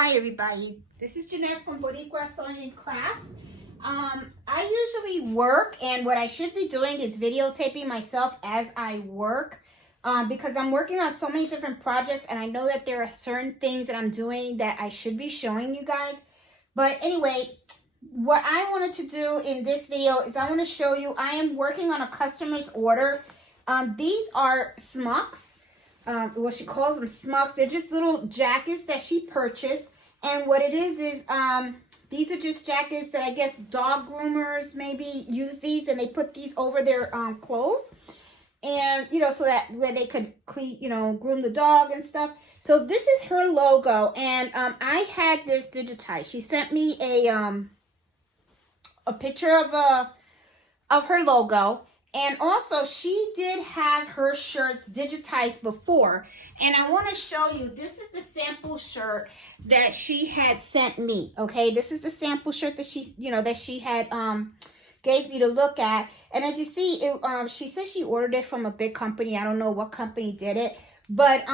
Hi everybody, this is Jeanette from Boricua Sewing and Crafts. I usually work, and what I should be doing is videotaping myself as I work because I'm working on so many different projects, and I know that there are certain things that I'm doing that I should be showing you guys. But anyway, what I wanted to do in this video is I want to show you I am working on a customer's order. These are smocks. Well, she calls them smocks. They're just little jackets that she purchased. And what it is these are just jackets that I guess dog groomers maybe use these, and they put these over their clothes. And, you know, so that where they could clean, you know, groom the dog and stuff. So this is her logo, and I had this digitized. She sent me a picture of her logo. And also, she did have her shirts digitized before. And I want to show you, this is the sample shirt that she had sent me. Okay, this is the sample shirt that she, that she had gave me to look at. And as you see, she said she ordered it from a big company. I don't know what company did it. But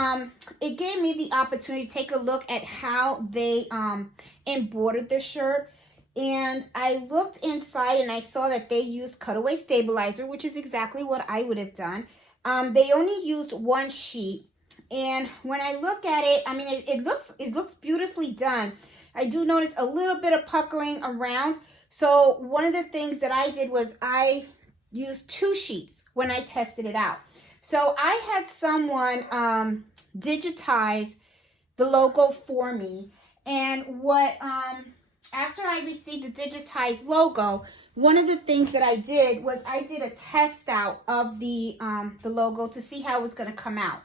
it gave me the opportunity to take a look at how they embroidered the shirt. And I looked inside and I saw that they used cutaway stabilizer, which is exactly what I would have done. They only used one sheet. And when I look at it, I mean, it looks beautifully done. I do notice a little bit of puckering around. So one of the things that I did was I used 2 sheets when I tested it out. So I had someone digitize the logo for me. And what... after I received the digitized logo, one of the things that I did was I did a test out of the logo to see how it was going to come out.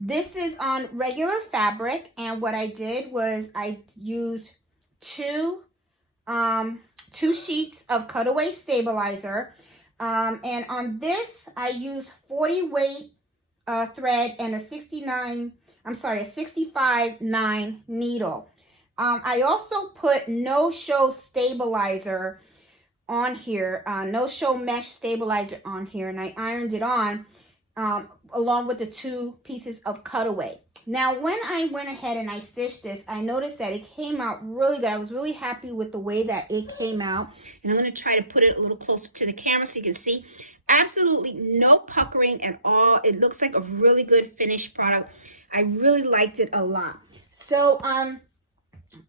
This is on regular fabric, and what I did was I used two sheets of cutaway stabilizer, and on this I used 40 weight thread and a 65/9 needle. I also put no-show stabilizer on here, no-show mesh stabilizer on here, and I ironed it on along with the 2 pieces of cutaway. Now, when I went ahead and I stitched this, I noticed that it came out really good. I was really happy with the way that it came out, and I'm going to try to put it a little closer to the camera so you can see. Absolutely no puckering at all. It looks like a really good finished product. I really liked it a lot. So,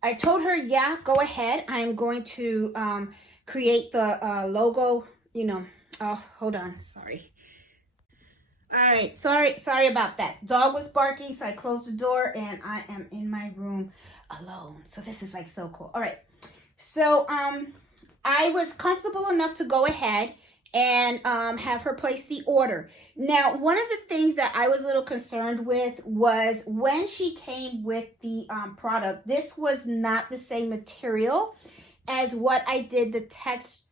I told her, yeah, go ahead. I'm going to create the logo, oh, hold on, sorry. All right, sorry about that. Dog was barking, so I closed the door, and I am in my room alone. So this is like so cool. All right, so I was comfortable enough to go ahead and have her place the order. Now, one of the things that I was a little concerned with was when she came with the product, this was not the same material as what I did the test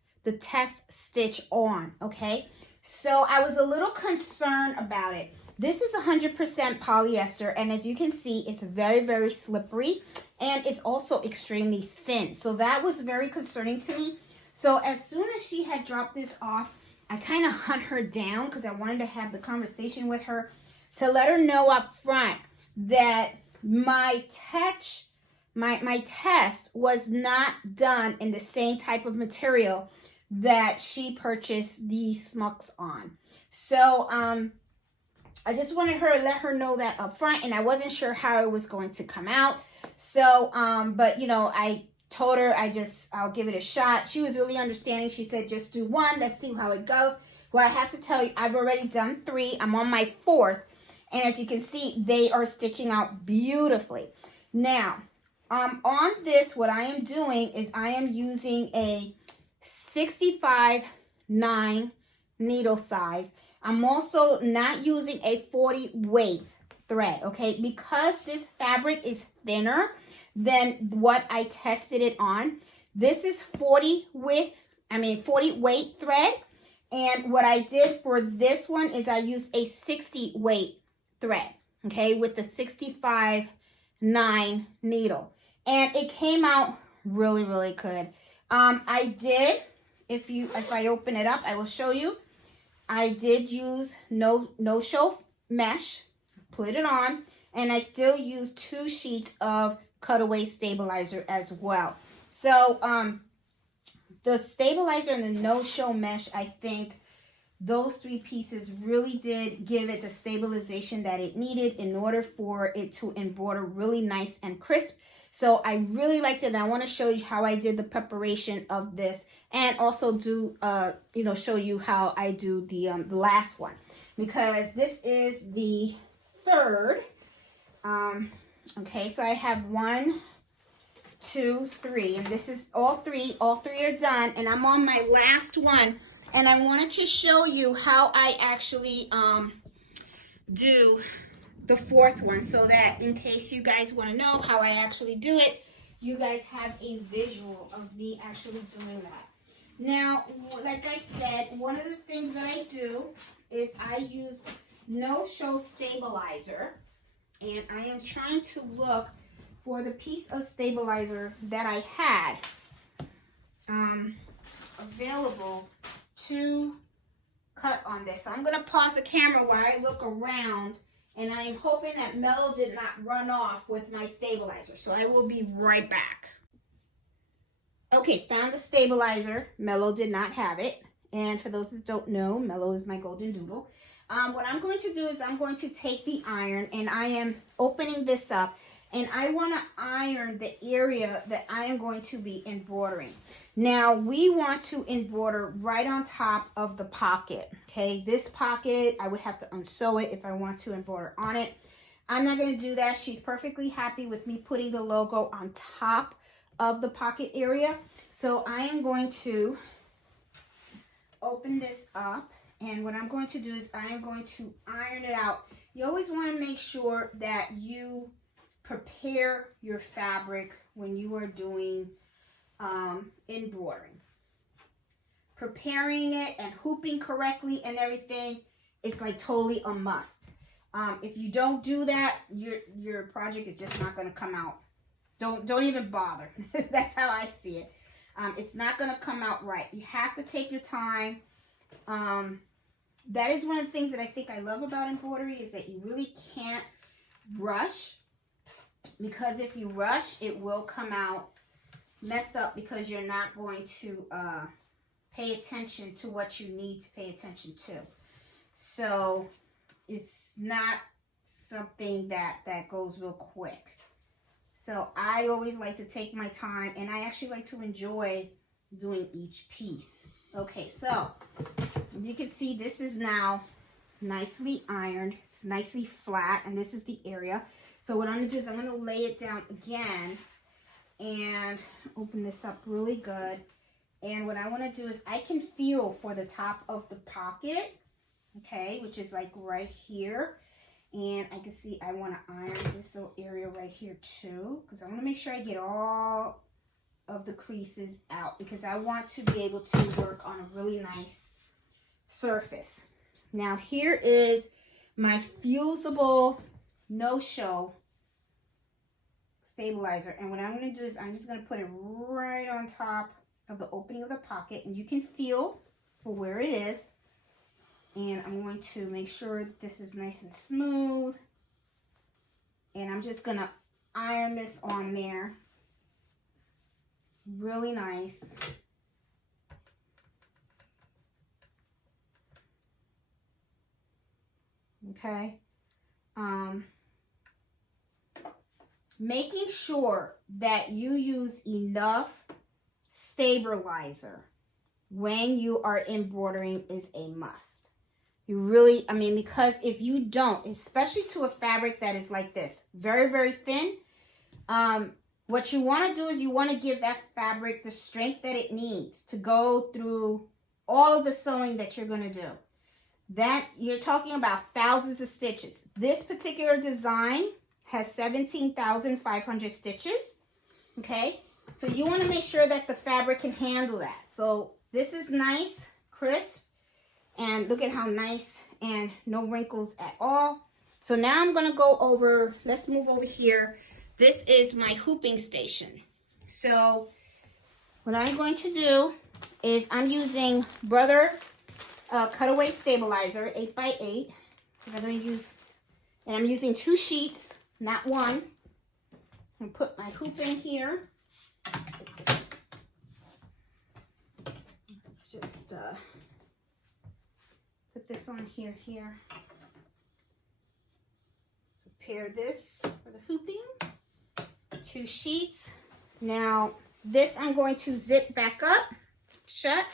stitch on, okay? So I was a little concerned about it. This is 100% polyester, and as you can see, it's very, very slippery, and it's also extremely thin. So that was very concerning to me. So as soon as she had dropped this off, I kind of hunt her down because I wanted to have the conversation with her to let her know up front that my test was not done in the same type of material that she purchased these smocks on. So I just wanted her to let her know that up front, and I wasn't sure how it was going to come out. So, but I told her I'll give it a shot. She was really understanding. She said, just do 1. Let's see how it goes. Well, I have to tell you, I've already done 3. I'm on my 4th. And as you can see, they are stitching out beautifully. Now, on this, what I am doing is I am using a 65/9 needle size. I'm also not using a 40 weight thread, okay? Because this fabric is thinner than what I tested it on. This is 40 weight thread. And what I did for this one is I used a 60 weight thread, okay, with the 65/9 needle. And it came out really, really good. I did, if I open it up, I will show you. I did use no-show mesh, put it on, and I still use 2 sheets of cutaway stabilizer as well. So the stabilizer and the no-show mesh, I think those 3 pieces really did give it the stabilization that it needed in order for it to embroider really nice and crisp. So I really liked it, and I want to show you how I did the preparation of this, and also do show you how I do the last one, because this is the 3rd. Okay, so I have 1, 2, 3, and this is all three are done, and I'm on my last one, and I wanted to show you how I actually do the 4th one, so that in case you guys want to know how I actually do it, you guys have a visual of me actually doing that. Now, like I said, one of the things that I do is I use no-show stabilizer, and I am trying to look for the piece of stabilizer that I had available to cut on this. So I'm going to pause the camera while I look around, and I am hoping that Mello did not run off with my stabilizer. So I will be right back. Okay, found the stabilizer. Mello did not have it. And for those that don't know, Mello is my golden doodle. What I'm going to do is I'm going to take the iron, and I am opening this up, and I want to iron the area that I am going to be embroidering. Now, we want to embroider right on top of the pocket, okay? This pocket, I would have to unsew it if I want to embroider on it. I'm not going to do that. She's perfectly happy with me putting the logo on top of the pocket area. So I am going to open this up, and what I'm going to do is I am going to iron it out. You always want to make sure that you prepare your fabric when you are doing embroidering. Preparing it and hooping correctly and everything, it's like totally a must. If you don't do that, your project is just not going to come out. Don't even bother. That's how I see it. It's not going to come out right. You have to take your time. That is one of the things that I think I love about embroidery, is that you really can't rush, because if you rush, it will come out messed up, because you're not going to pay attention to what you need to pay attention to. So it's not something that goes real quick. So I always like to take my time, and I actually like to enjoy doing each piece. Okay, so you can see this is now nicely ironed. It's nicely flat, and this is the area. So what I'm going to do is I'm going to lay it down again and open this up really good. And what I want to do is I can feel for the top of the pocket, okay, which is like right here. And I can see I want to iron this little area right here too, because I want to make sure I get all of the creases out, because I want to be able to work on a really nice surface. Now here is my fusible no-show stabilizer, and what I'm going to do is I'm just going to put it right on top of the opening of the pocket, and you can feel for where it is. And I'm going to make sure that this is nice and smooth, and I'm just going to iron this on there really nice. Okay. Making sure that you use enough stabilizer when you are embroidering is a must. You really, I mean, because if you don't, especially to a fabric that is like this, very, very thin, what you want to do is you want to give that fabric the strength that it needs to go through all of the sewing that you're going to do. That you're talking about thousands of stitches. This particular design has 17,500 stitches. Okay, so you want to make sure that the fabric can handle that. So this is nice, crisp, and look at how nice, and no wrinkles at all. So now I'm going to go over, let's move over here. This is my hooping station. So what I'm going to do is I'm using Brother cutaway stabilizer 8x8. I'm going to use, and I'm using 2 sheets not one. And put my hoop in here. Let's just put this on here. Prepare this for the hooping. 2 sheets. Now this I'm going to zip back up, shut.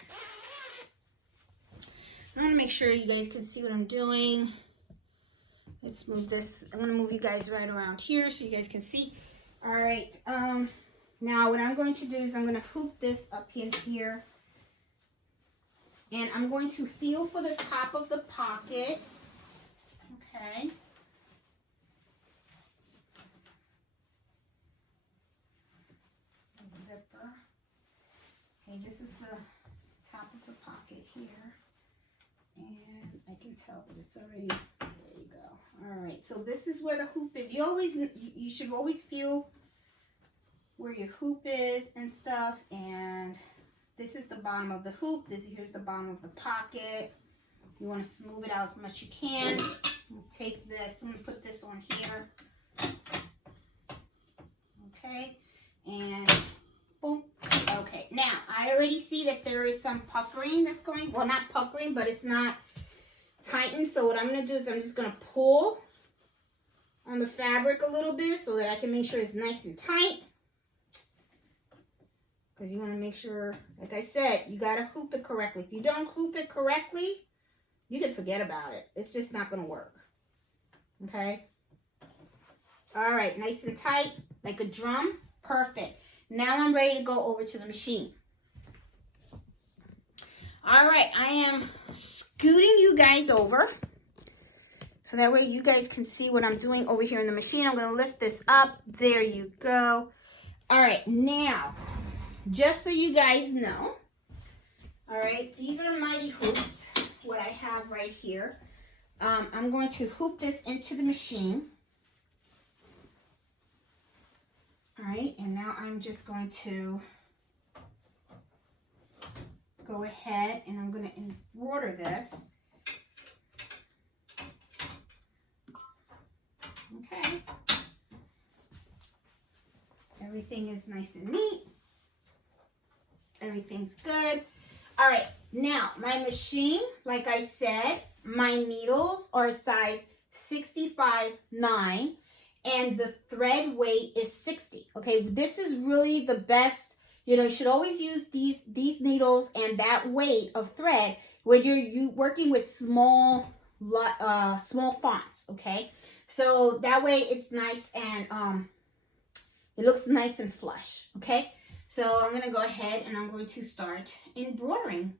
I want to make sure you guys can see what I'm doing. Let's move this. I'm going to move you guys right around here so you guys can see. All right. Now what I'm going to do is I'm going to hoop this up in here. And I'm going to feel for the top of the pocket. Okay. Zipper. Okay, this is the top of the pocket here. And I can tell that it's already, there you go. All right, so this is where the hoop is. You should always feel where your hoop is and stuff. And this is the bottom of the hoop. Here's the bottom of the pocket. You want to smooth it out as much as you can. Take this, I'm going to put this on here. Okay, and boom. Okay, now I already see that there is some puckering that's going, well, not puckering, but it's not tightened. So what I'm going to do is I'm just going to pull on the fabric a little bit so that I can make sure it's nice and tight. Because you want to make sure, like I said, you got to hoop it correctly. If you don't hoop it correctly, you can forget about it. It's just not going to work. Okay? All right, nice and tight, like a drum. Perfect. Now I'm ready to go over to the machine. All right, I am scooting you guys over so that way you guys can see what I'm doing over here in the machine. I'm going to lift this up. There you go. All right, now, just so you guys know, all right, these are mighty hoops, what I have right here. I'm going to hoop this into the machine. All right, and now I'm just going to go ahead and I'm going to embroider this. Okay. Everything is nice and neat. Everything's good. All right, now my machine, like I said, my needles are size 65/9 and the thread weight is 60. Okay, this is really the best. You know, you should always use these needles and that weight of thread when you're working with small fonts. Okay, so that way it's nice and it looks nice and flush. Okay, so I'm gonna go ahead and I'm going to start embroidering.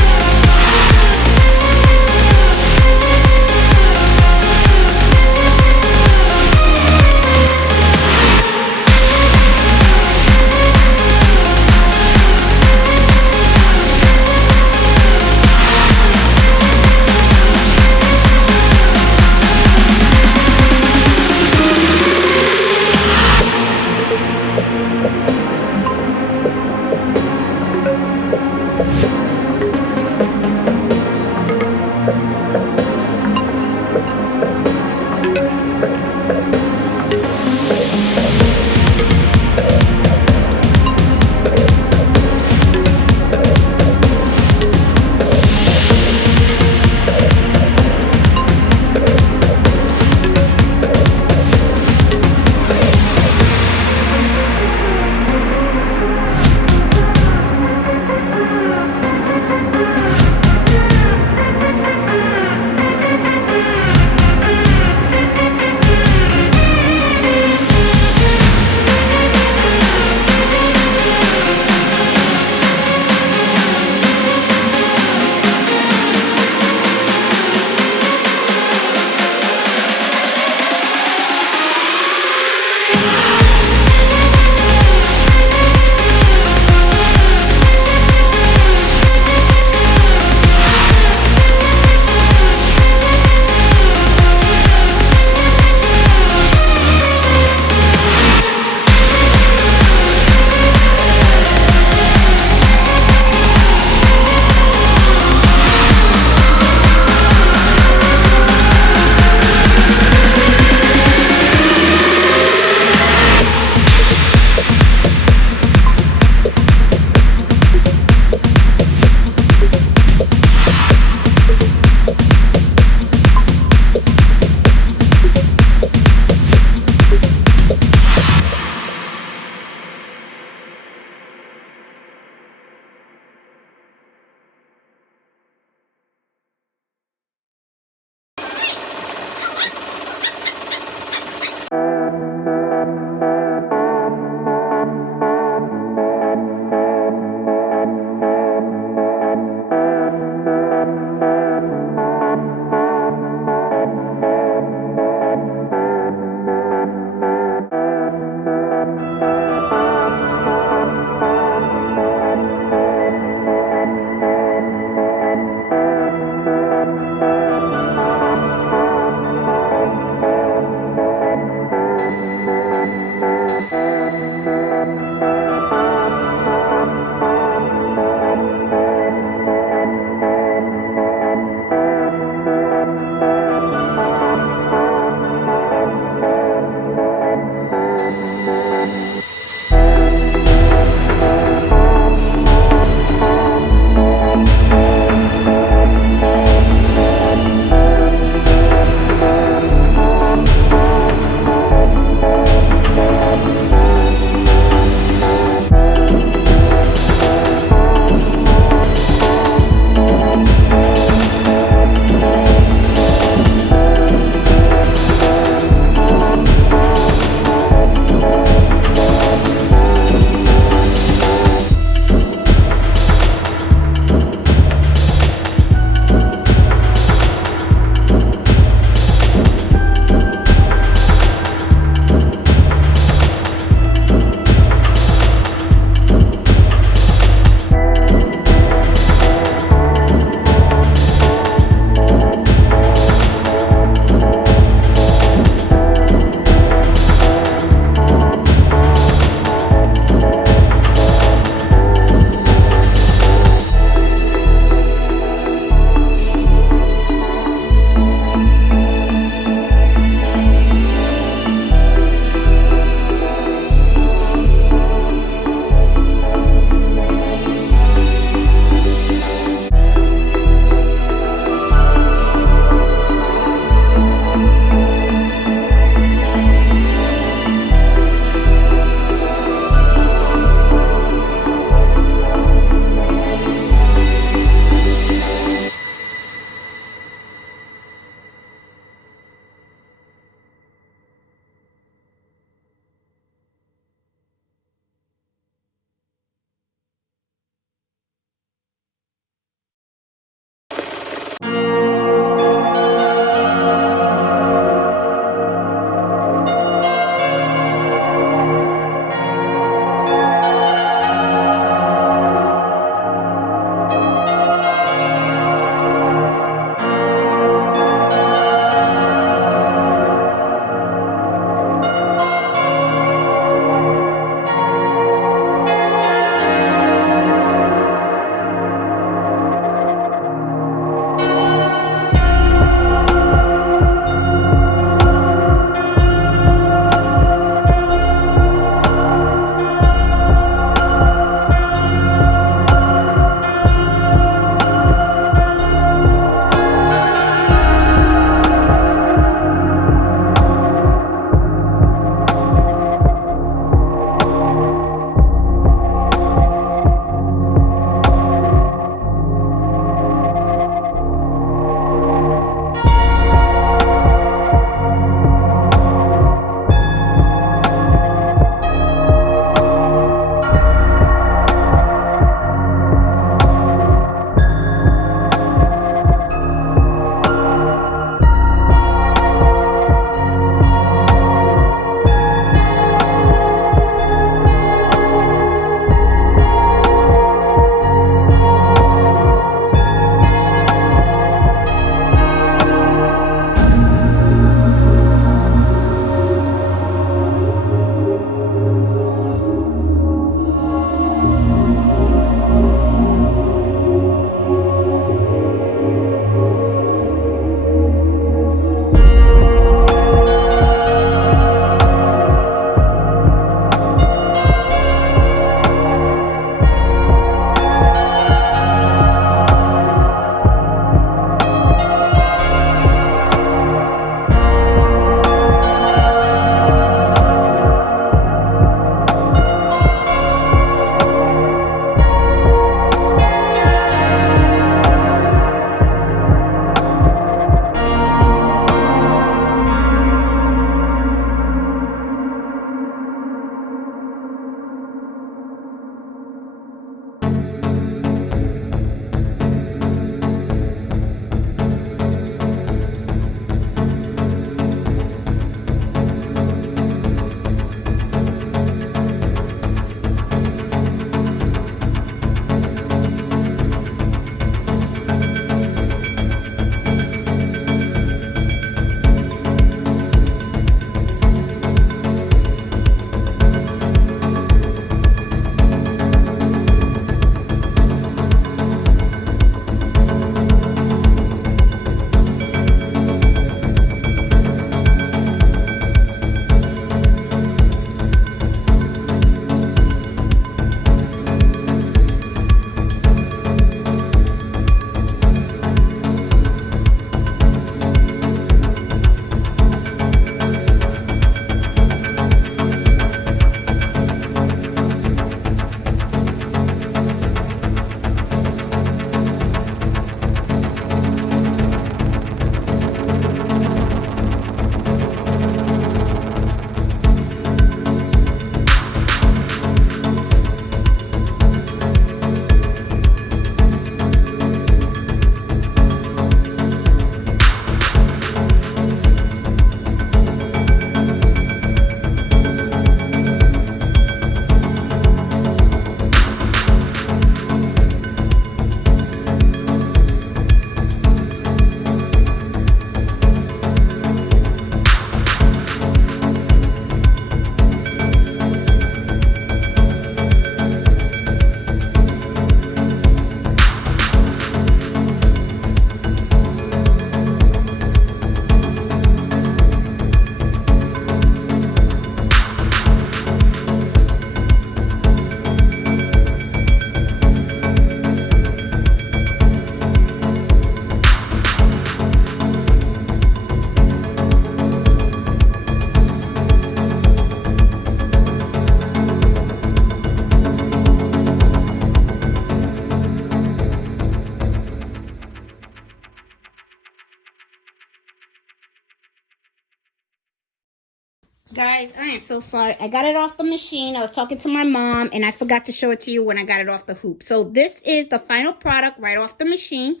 guys, I am so sorry. I got it off the machine. I was talking to my mom, and I forgot to show it to you when I got it off the hoop. So this is the final product right off the machine.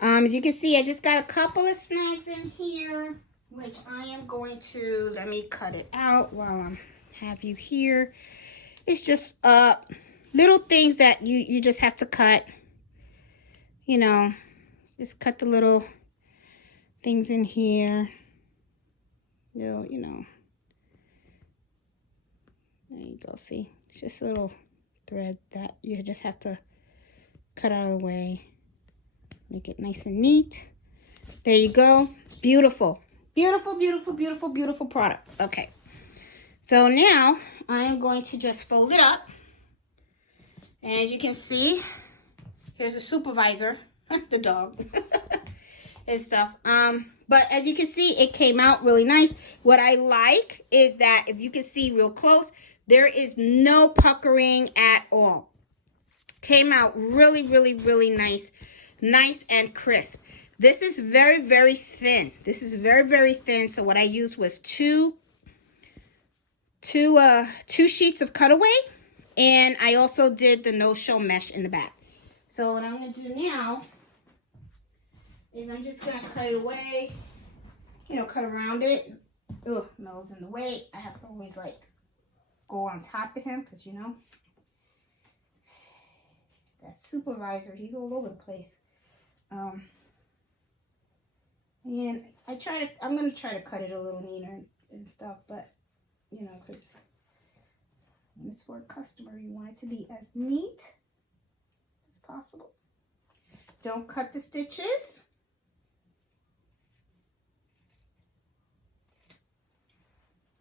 As you can see, I just got a couple of snags in here, which I am going to, let me cut it out while I have you here. It's just little things that you just have to cut. You know, just cut the little things in here. You know. There you go, see? It's just a little thread that you just have to cut out of the way. Make it nice and neat. There you go. Beautiful. Beautiful, beautiful, beautiful, beautiful product. Okay. So now I am going to just fold it up. And as you can see, here's the supervisor, the dog, and stuff. But as you can see, it came out really nice. What I like is that if you can see real close, there is no puckering at all. Came out really, really, really nice. Nice and crisp. This is very, very thin. This is very, very thin. So what I used was two sheets of cutaway, and I also did the no-show mesh in the back. So what I'm going to do now is I'm just going to cut it away, you know, cut around it. Ugh, Mel's in the way. I have to always like go on top of him because, you know, that supervisor, he's all over the place. And I'm going to try to cut it a little neater and stuff, but, you know, because when it's for a customer, you want it to be as neat as possible. Don't cut the stitches.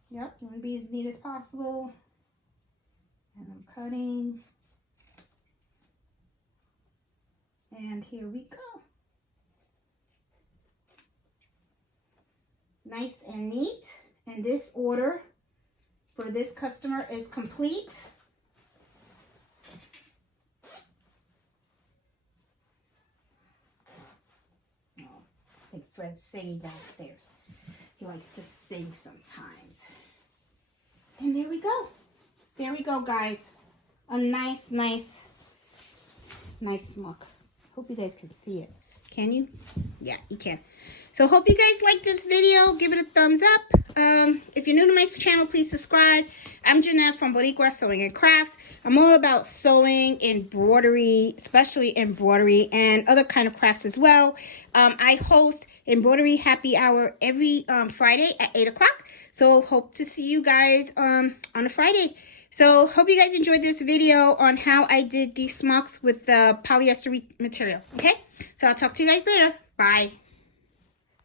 Yep, you want to be as neat as possible. And I'm cutting. And here we go. Nice and neat. And this order for this customer is complete. Oh, I think Fred's singing downstairs. He likes to sing sometimes. And there we go. There we go, guys. A nice, nice, nice smock. Hope you guys can see it. Can you? Yeah, you can. So hope you guys like this video. Give it a thumbs up. If you're new to my channel, please subscribe. I'm Janelle from Boricua Sewing and Crafts. I'm all about sewing, embroidery, especially embroidery, and other kind of crafts as well. I host Embroidery Happy Hour every Friday at 8 o'clock. So hope to see you guys on a Friday. So hope you guys enjoyed this video on how I did these smocks with the polyester material. Okay? So I'll talk to you guys later. Bye.